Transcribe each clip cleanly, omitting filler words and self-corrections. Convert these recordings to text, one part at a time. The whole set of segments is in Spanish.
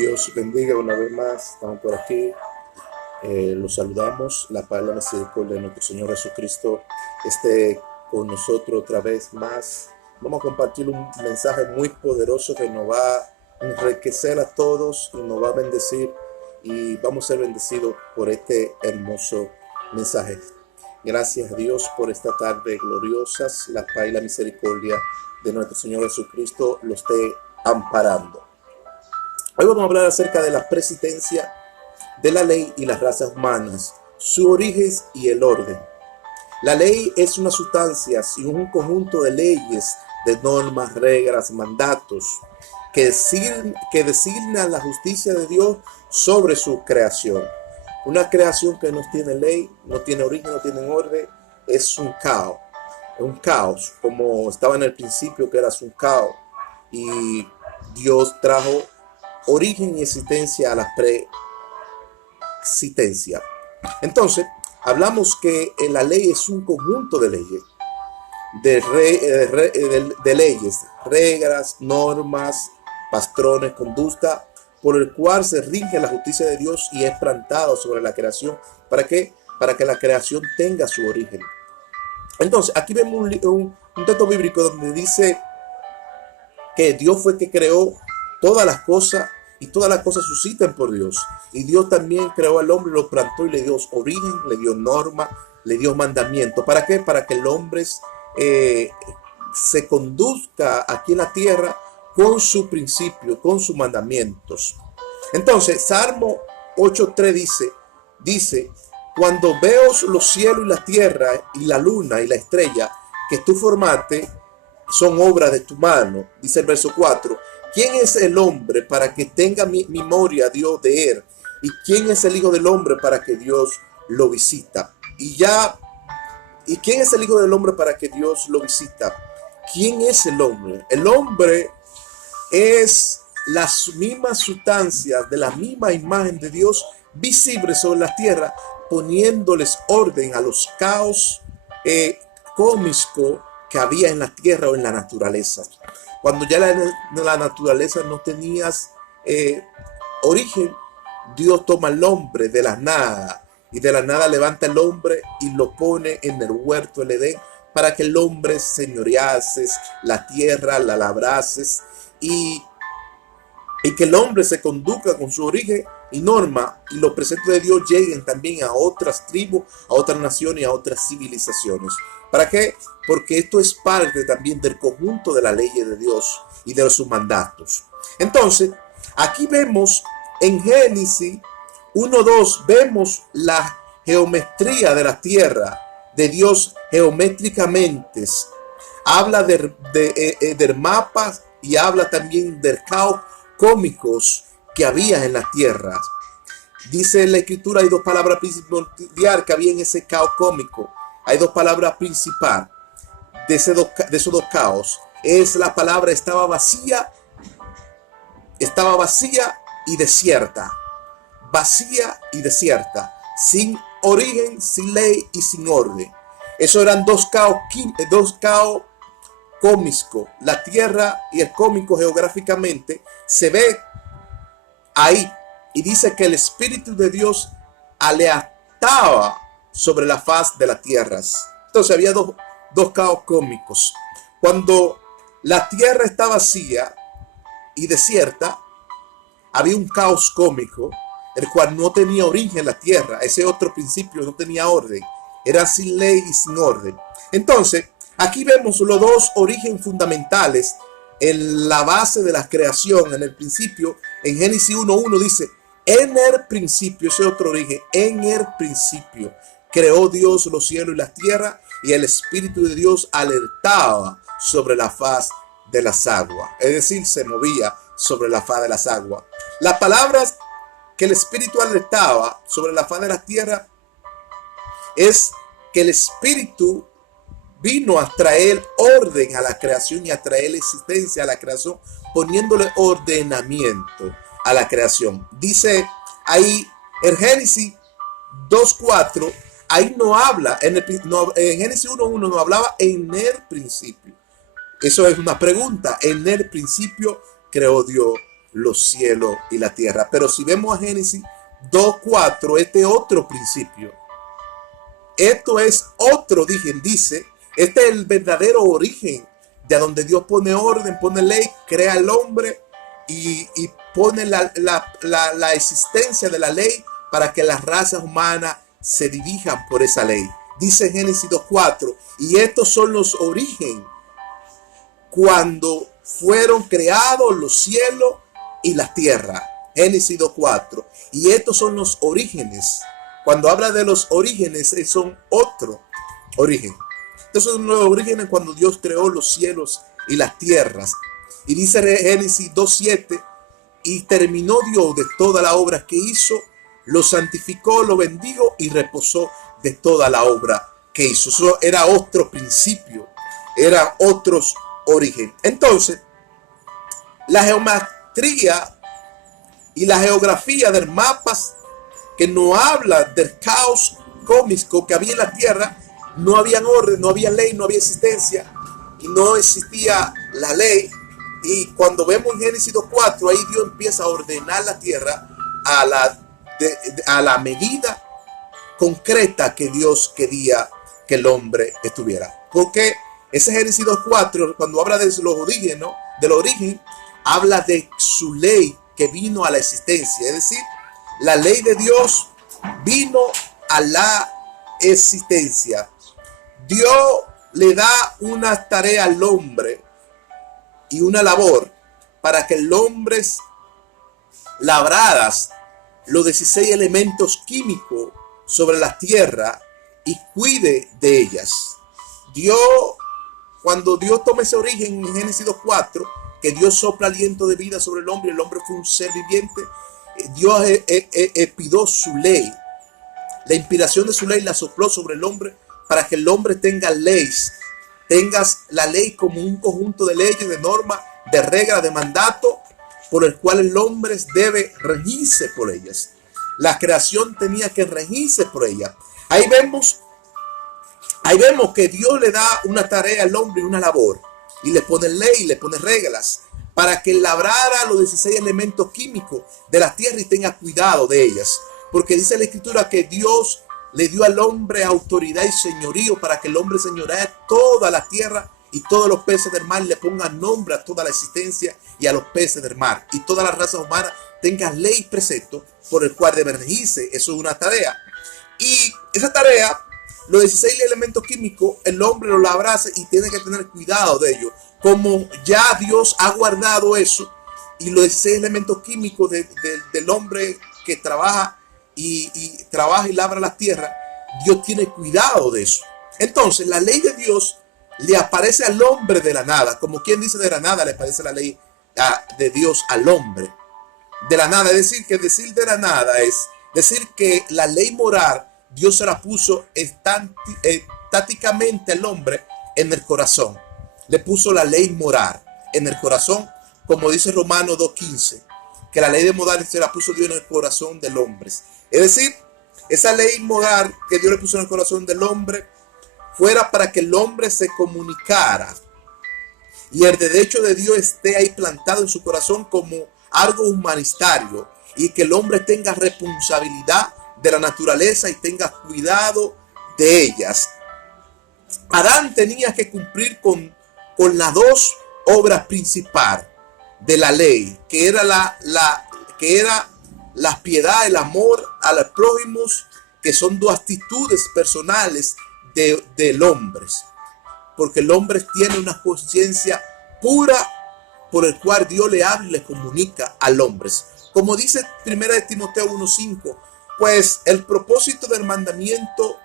Dios bendiga una vez más. Estamos por aquí. Los saludamos. La paz y la misericordia de nuestro Señor Jesucristo esté con nosotros otra vez más. Vamos a compartir un mensaje muy poderoso que nos va a enriquecer a todos y nos va a bendecir. Y vamos a ser bendecidos por este hermoso mensaje. Gracias a Dios por esta tarde gloriosa. La paz y la misericordia de nuestro Señor Jesucristo lo esté amparando. Hoy vamos a hablar acerca de la presidencia de la ley y las razas humanas, su origen y el orden. La ley es una sustancia y un conjunto de leyes, de normas, reglas, mandatos que designan la justicia de Dios sobre su creación. Una creación que no tiene ley, no tiene origen, no tiene orden, es un caos, como estaba en el principio que era un caos, y Dios trajo origen y existencia a la preexistencia. Entonces, hablamos que la ley es un conjunto de leyes, de leyes, reglas, normas, patrones, conducta, por el cual se rige la justicia de Dios y es plantado sobre la creación. ¿Para qué? Para que la creación tenga su origen. Entonces, aquí vemos un texto bíblico donde dice que Dios fue que creó todas las cosas y todas las cosas suscitan por Dios. Y Dios también creó al hombre, lo plantó y le dio origen, le dio norma, le dio mandamiento. ¿Para qué? Para que el hombre se conduzca aquí en la tierra con su principio, con sus mandamientos. Entonces, Salmo 8:3 dice, cuando veo los cielos y la tierra y la luna y la estrella que tú formaste, son obras de tu mano. Dice el verso 4. ¿Quién es el hombre para que tenga memoria Dios de él? ¿Y quién es el hijo del hombre para que Dios lo visita? ¿Y quién es el hijo del hombre para que Dios lo visita? ¿Quién es el hombre? El hombre es las mismas sustancias de la misma imagen de Dios visible sobre la tierra, poniéndoles orden a los caos cósmicos que había en la tierra o en la naturaleza. Cuando ya la naturaleza no tenía origen, Dios toma al hombre de la nada y de la nada levanta al hombre y lo pone en el huerto del Edén para que el hombre señorease la tierra, la labrase y que el hombre se conduzca con su origen y norma, y los preceptos de Dios lleguen también a otras tribus, a otras naciones y a otras civilizaciones. ¿Para qué? Porque esto es parte también del conjunto de la ley de Dios y de sus mandatos. Entonces, aquí vemos en Génesis 1:2, vemos la geometría de la tierra de Dios geométricamente. Habla del mapa y habla también del caos cómicos que había en la tierra. Dice en la escritura, hay dos palabras principales que había en ese caos cómico. Hay dos palabras principales de esos dos caos. Es la palabra estaba vacía y desierta. Vacía y desierta. Sin origen, sin ley y sin orden. Esos eran dos caos cósmico. La tierra y el cósmico geográficamente se ve ahí. Y dice que el Espíritu de Dios aleataba sobre la faz de las tierras. Entonces había dos caos cósmicos. Cuando la tierra está vacía y desierta, había un caos cósmico, el cual no tenía origen en la tierra. Ese otro principio no tenía orden. Era sin ley y sin orden. Entonces, aquí vemos los dos orígenes fundamentales en la base de la creación. En el principio, en Génesis 1:1 dice, en el principio, ese otro origen, en el principio creó Dios los cielos y la tierra, y el Espíritu de Dios alertaba sobre la faz de las aguas. Es decir, se movía sobre la faz de las aguas. Las palabras que el Espíritu alertaba sobre la faz de la tierra es que el Espíritu vino a traer orden a la creación y a traer existencia a la creación, poniéndole ordenamiento a la creación. Dice ahí en Génesis 2:4, ahí no habla, en Génesis 1:1 no hablaba en el principio. Eso es una pregunta. En el principio creó Dios los cielos y la tierra. Pero si vemos a Génesis 2:4, este otro principio. Esto es otro origen, dice. Este es el verdadero origen de donde Dios pone orden, pone ley, crea al hombre y pone la existencia de la ley para que las razas humanas se dirijan por esa ley. Dice Génesis 2:4, y estos son los orígenes cuando fueron creados los cielos y la tierra. Génesis 2:4. Y estos son los orígenes. Cuando habla de los orígenes, son otro origen. Estos son los orígenes cuando Dios creó los cielos y las tierras. Y dice Génesis 2:7, y terminó Dios de toda la obra que hizo, lo santificó, lo bendijo y reposó de toda la obra que hizo. Eso era otro principio, eran otros orígenes. Entonces, la geometría y la geografía del mapa que nos habla del caos cósmico que había en la tierra, no había orden, no había ley, no había existencia y no existía la ley. Y cuando vemos en Génesis 2:4, ahí Dios empieza a ordenar la tierra a la medida concreta que Dios quería que el hombre estuviera. Porque ese Génesis 2:4, cuando habla de los orígenes, ¿no? Del origen, habla de su ley que vino a la existencia. Es decir, la ley de Dios vino a la existencia. Dios le da una tarea al hombre y una labor para que el hombre labraras los 16 elementos químicos sobre la tierra y cuide de ellas. Cuando Dios toma ese origen en Génesis 2:4, que Dios sopla aliento de vida sobre el hombre fue un ser viviente, Dios expiró su ley. La inspiración de su ley la sopló sobre el hombre para que el hombre tenga leyes. Tengas la ley como un conjunto de leyes, de normas, de reglas, de mandatos, por el cual el hombre debe regirse por ellas. La creación tenía que regirse por ellas. Ahí vemos que Dios le da una tarea al hombre y una labor. Y le pone ley, le pone reglas, para que labrara los 16 elementos químicos de la tierra y tenga cuidado de ellas. Porque dice la Escritura que Dios le dio al hombre autoridad y señorío para que el hombre señoree toda la tierra y todos los peces del mar, le pongan nombre a toda la existencia y a los peces del mar. Y todas las razas humanas tengan ley y precepto por el cual deben regirse. Eso es una tarea. Y esa tarea, los 16 elementos químicos, el hombre los labrase y tiene que tener cuidado de ellos. Como ya Dios ha guardado eso, y los 16 elementos químicos del hombre que trabaja y trabaja y labra la tierra, Dios tiene cuidado de eso. Entonces, la ley de Dios le aparece al hombre de la nada. Como quien dice, de la nada le aparece la ley de Dios al hombre. De la nada, es decir, que decir de la nada es decir que la ley moral Dios se la puso estáticamente al hombre en el corazón. Le puso la ley moral en el corazón, como dice Romanos 2:15, que la ley de moral se la puso Dios en el corazón del hombre. Es decir, esa ley moral que Dios le puso en el corazón del hombre fuera para que el hombre se comunicara y el derecho de Dios esté ahí plantado en su corazón como algo humanitario, y que el hombre tenga responsabilidad de la naturaleza y tenga cuidado de ellas. Adán tenía que cumplir con las dos obras principales de la ley, que era la piedad, el amor a los prójimos, que son dos actitudes personales del hombre, porque el hombre tiene una conciencia pura por el cual Dios le habla y le comunica al hombre. Como dice 1 Timoteo 1:5, pues el propósito del mandamiento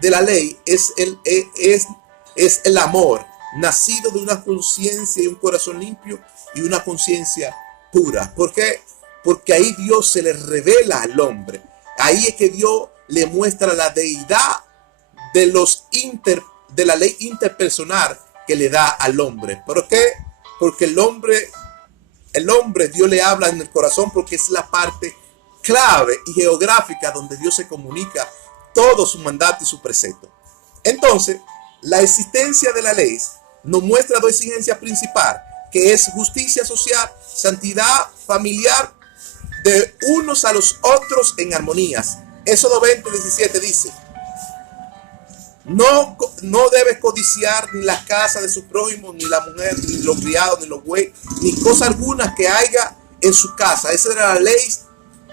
de la ley es el amor, nacido de una conciencia y un corazón limpio y una conciencia pura. ¿Por qué? Porque ahí Dios se le revela al hombre. Ahí es que Dios le muestra la deidad de la ley interpersonal que le da al hombre. ¿Por qué? Porque el hombre Dios le habla en el corazón, porque es la parte clave y geográfica donde Dios se comunica todo su mandato y su precepto. Entonces, la existencia de la ley nos muestra dos exigencias principales, que es justicia social, santidad familiar, de unos a los otros en armonías. Éxodo 20:17 dice: no debes codiciar ni la casa de su prójimo, ni la mujer, ni los criados, ni los bueyes, ni cosa alguna que haya en su casa. Esa era la ley,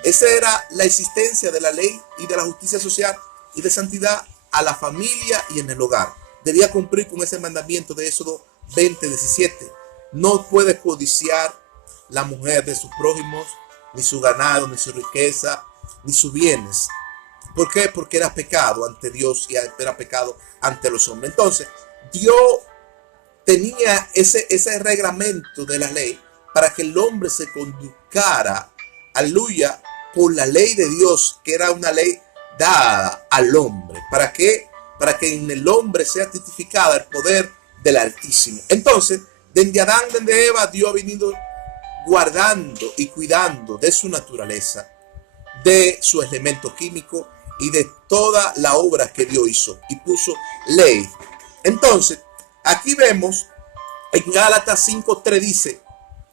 esa era la existencia de la ley y de la justicia social y de santidad a la familia y en el hogar. Debía cumplir con ese mandamiento de Éxodo 20:17. No puedes codiciar la mujer de sus prójimos, ni su ganado, ni su riqueza, ni sus bienes. ¿Por qué? Porque era pecado ante Dios y era pecado ante los hombres. Entonces, Dios tenía ese reglamento de la ley para que el hombre se conducara, aleluya, por la ley de Dios, que era una ley dada al hombre. ¿Para qué? Para que en el hombre sea testificada el poder del Altísimo. Entonces, desde Adán, desde Eva, Dios ha venido guardando y cuidando de su naturaleza, de su elemento químico y de toda la obra que Dios hizo y puso ley. Entonces, aquí vemos en Gálatas 5:3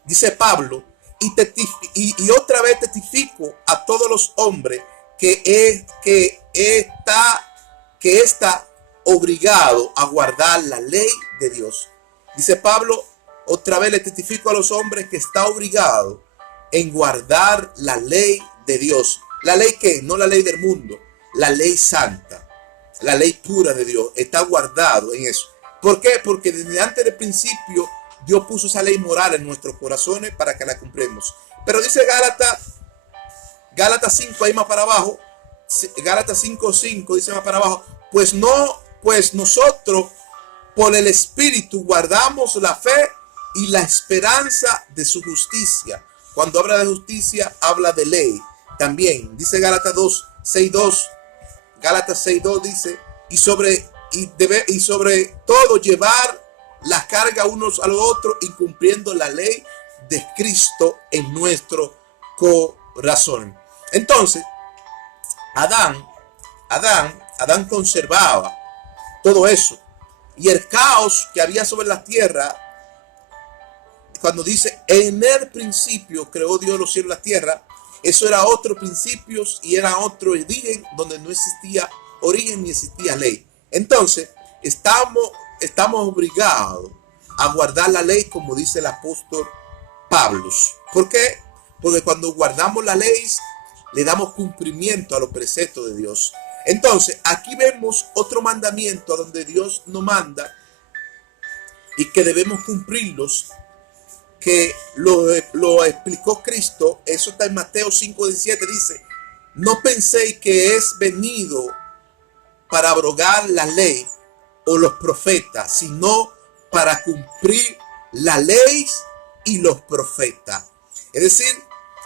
dice Pablo, y otra vez testifico a todos los hombres que está obligado a guardar la ley de Dios. Dice Pablo, otra vez le testifico a los hombres que está obligado en guardar la ley de Dios. ¿La ley qué? No la ley del mundo, la ley santa, la ley pura de Dios. Está guardado en eso. ¿Por qué? Porque desde antes del principio Dios puso esa ley moral en nuestros corazones para que la cumplamos. Pero dice Gálatas 5, ahí más para abajo, Gálatas 5:5 dice más para abajo, pues nosotros por el Espíritu guardamos la fe y la esperanza de su justicia. Cuando habla de justicia, habla de ley. También dice Gálatas 6:2. Gálatas 6:2 dice, y sobre todo llevar la carga unos a los otros, incumpliendo la ley de Cristo en nuestro corazón. Entonces, Adán conservaba todo eso. Y el caos que había sobre la tierra, cuando dice, en el principio creó Dios los cielos y la tierra, eso era otro principio y era otro origen donde no existía origen ni existía ley. Entonces, estamos obligados a guardar la ley, como dice el apóstol Pablo. ¿Por qué? Porque cuando guardamos la ley, le damos cumplimiento a los preceptos de Dios. Entonces, aquí vemos otro mandamiento a donde Dios nos manda y que debemos cumplirlos, que lo explicó Cristo. Eso está en Mateo 5:17, dice, no penséis que es venido para abrogar la ley o los profetas, sino para cumplir la ley y los profetas. Es decir,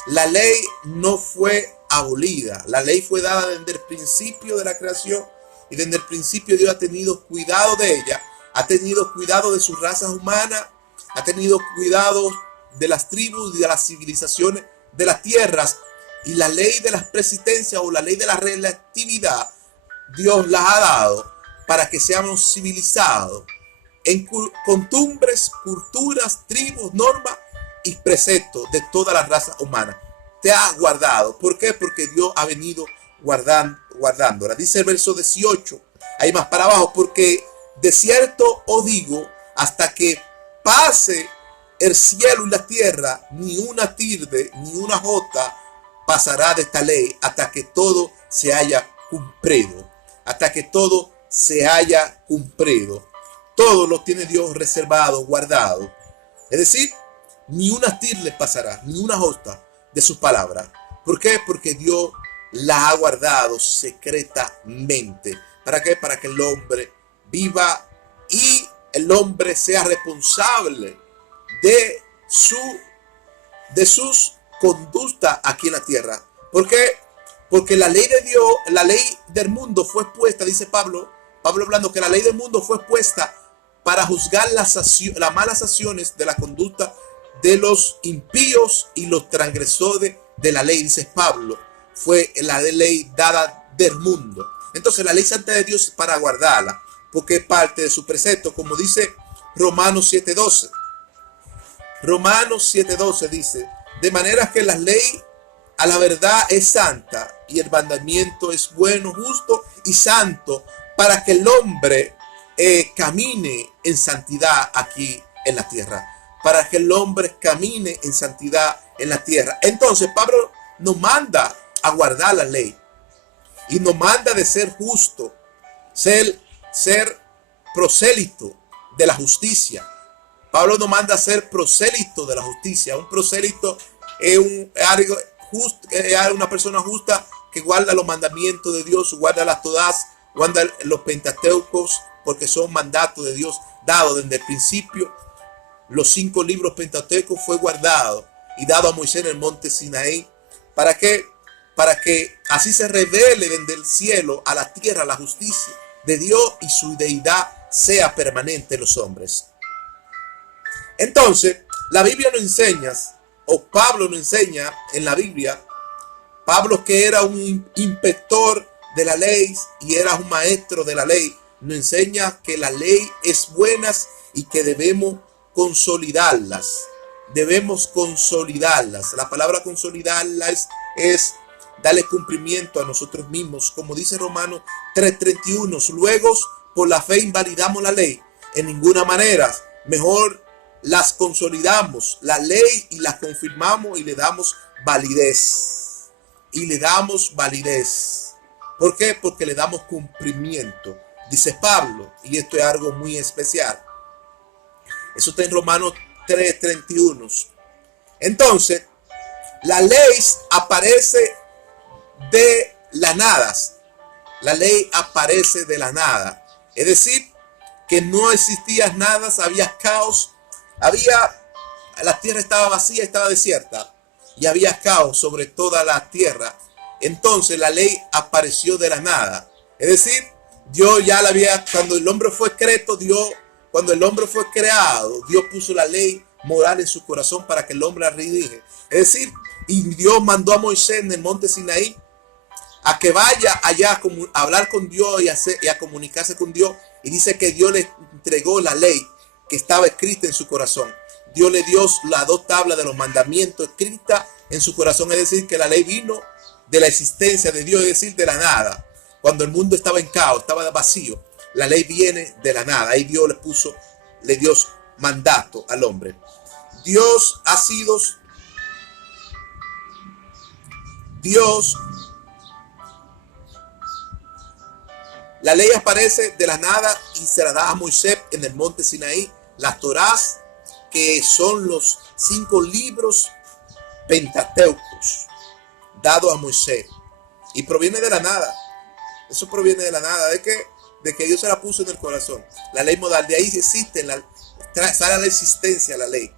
la ley no fue abolida, la ley fue dada desde el principio de la creación y desde el principio Dios ha tenido cuidado de ella, ha tenido cuidado de sus razas humanas, ha tenido cuidado de las tribus y de las civilizaciones de las tierras, y la ley de las preexistencias o la ley de la relatividad Dios las ha dado para que seamos civilizados en costumbres, culturas, tribus, normas y preceptos de todas las razas humanas. Te ha guardado. ¿Por qué? Porque Dios ha venido guardándola. Dice el verso 18, ahí más para abajo, porque de cierto os digo, hasta que pase el cielo y la tierra, ni una tilde ni una jota pasará de esta ley hasta que todo se haya cumplido. Hasta que todo se haya cumplido. Todo lo tiene Dios reservado, guardado. Es decir, ni una tilde pasará, ni una jota de sus palabras. ¿Por qué? Porque Dios la ha guardado secretamente. ¿Para qué? Para que el hombre viva y el hombre sea responsable de sus conductas aquí en la tierra. ¿Por qué? Porque la ley de Dios, la ley del mundo fue puesta, dice Pablo hablando que la ley del mundo fue puesta para juzgar las malas acciones de la conducta de los impíos y los transgresores de la ley, dice Pablo. Fue la ley dada del mundo. Entonces la ley santa de Dios es para guardarla, porque es parte de su precepto, como dice Romanos 7:12. Romanos 7:12 dice, de manera que la ley a la verdad es santa y el mandamiento es bueno, justo y santo para que el hombre camine en santidad aquí en la tierra. Para que el hombre camine en santidad en la tierra. Entonces Pablo nos manda a guardar la ley y nos manda de ser justo, ser prosélito de la justicia. Pablo nos manda a ser prosélito de la justicia. Un prosélito es una persona justa que guarda los mandamientos de Dios, guarda las todas, guarda los pentateucos, porque son mandatos de Dios dados desde el principio. Los 5 libros pentateucos fue guardado y dado a Moisés en el monte Sinaí. ¿Para qué? Para que así se revele desde el cielo a la tierra la justicia de Dios y su deidad sea permanente en los hombres. Entonces, la Biblia nos enseña, o Pablo nos enseña en la Biblia, Pablo, que era un inspector de la ley y era un maestro de la ley, nos enseña que la ley es buena y que debemos consolidarlas. Debemos consolidarlas. La palabra consolidarlas es darle cumplimiento a nosotros mismos. Como dice Romanos 3:31, luego por la fe invalidamos la ley. En ninguna manera. Mejor las consolidamos, la ley, y las confirmamos y le damos validez. Y le damos validez. ¿Por qué? Porque le damos cumplimiento. Dice Pablo, y esto es algo muy especial. Eso está en Romanos 3:31. Entonces, la ley aparece de la nada. La ley aparece de la nada. Es decir, que no existía nada, había caos. La tierra estaba vacía, estaba desierta. Y había caos sobre toda la tierra. Entonces la ley apareció de la nada. Es decir, Dios ya la había, cuando el hombre fue creado, Dios puso la ley moral en su corazón para que el hombre la redije. Es decir, y Dios mandó a Moisés en el monte Sinaí a que vaya allá a hablar con Dios y a comunicarse con Dios. Y dice que Dios le entregó la ley que estaba escrita en su corazón. Dios le dio las 2 tablas de los mandamientos escritas en su corazón. Es decir, que la ley vino de la existencia de Dios, es decir, de la nada. Cuando el mundo estaba en caos, estaba vacío, la ley viene de la nada. Ahí Dios le dio mandato al hombre. La ley aparece de la nada y se la da a Moisés en el monte Sinaí. Las Torás, que son los 5 libros pentateucos dados a Moisés. Y proviene de la nada. Eso proviene de la nada. De que Dios se la puso en el corazón. La ley modal. De ahí existe, sale a la existencia la ley.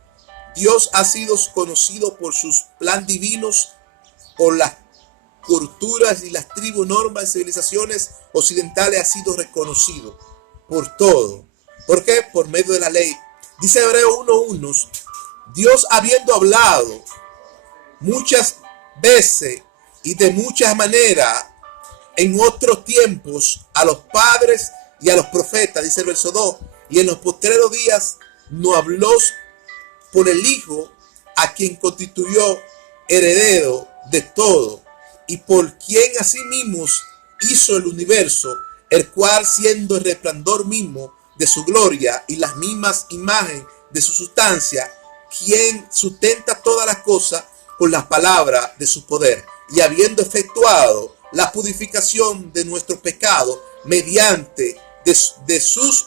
Dios ha sido conocido por sus planes divinos, por las culturas y las tribus, normas y civilizaciones occidentales. Ha sido reconocido por todo. ¿Por qué? Por medio de la ley. Dice Hebreo 1:1, Dios, habiendo hablado muchas veces y de muchas maneras en otros tiempos a los padres y a los profetas, dice el verso 2, y en los postreros días nos habló por el Hijo, a quien constituyó heredero de todo, y por quien asimismo hizo el universo, el cual, siendo el resplandor mismo de su gloria y las mismas imágenes de su sustancia, quien sustenta todas las cosas con las palabras de su poder, y habiendo efectuado la purificación de nuestros pecados mediante de sus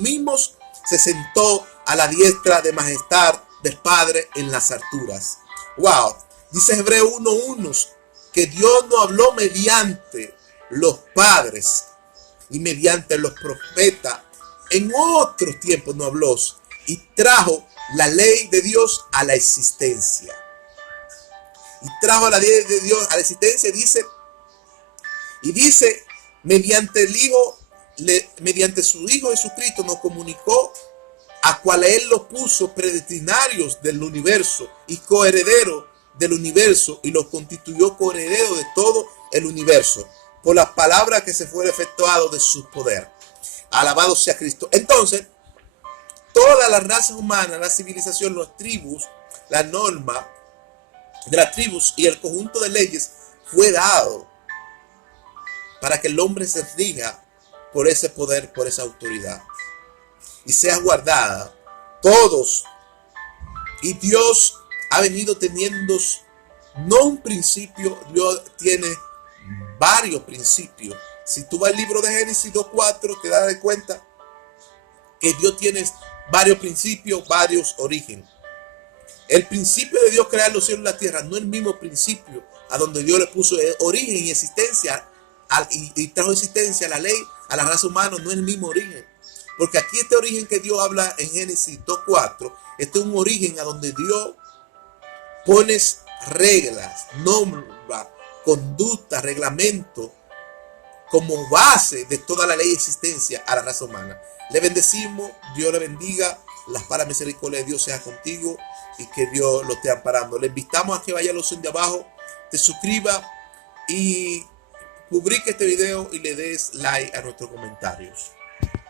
mismos, se sentó a la diestra de majestad del Padre en las alturas. Wow, dice Hebreo 1:1 que Dios no habló mediante los padres y mediante los profetas. En otros tiempos no habló y trajo la ley de Dios a la existencia. Y trajo la ley de Dios a la existencia, dice mediante el Hijo, mediante su Hijo Jesucristo nos comunicó, a cual Él los puso predestinarios del universo y coherederos del universo, y los constituyó coherederos de todo el universo por la palabra que se fue efectuado de su poder. Alabado sea Cristo. Entonces, todas las razas humanas, la civilización, las tribus, la norma de las tribus y el conjunto de leyes fue dado para que el hombre se rija por ese poder, por esa autoridad y sea guardada. Todos. Y Dios ha venido teniendo no un principio, Dios tiene varios principios. Si tú vas al libro de Génesis 2:4, te das cuenta que Dios tiene varios principios, varios orígenes. El principio de Dios crear los cielos y la tierra no es el mismo principio a donde Dios le puso origen y existencia y trajo existencia a la ley, a la raza humana, no es el mismo origen. Porque aquí este origen que Dios habla en Génesis 2:4, este es un origen a donde Dios pone reglas, normas, conducta, reglamento como base de toda la ley de existencia a la raza humana. Le bendecimos, Dios le bendiga, las para misericordia de Dios sea contigo y que Dios lo esté amparando. Le invitamos a que vaya a la opción de abajo, te suscriba y publique este video y le des like a nuestros comentarios.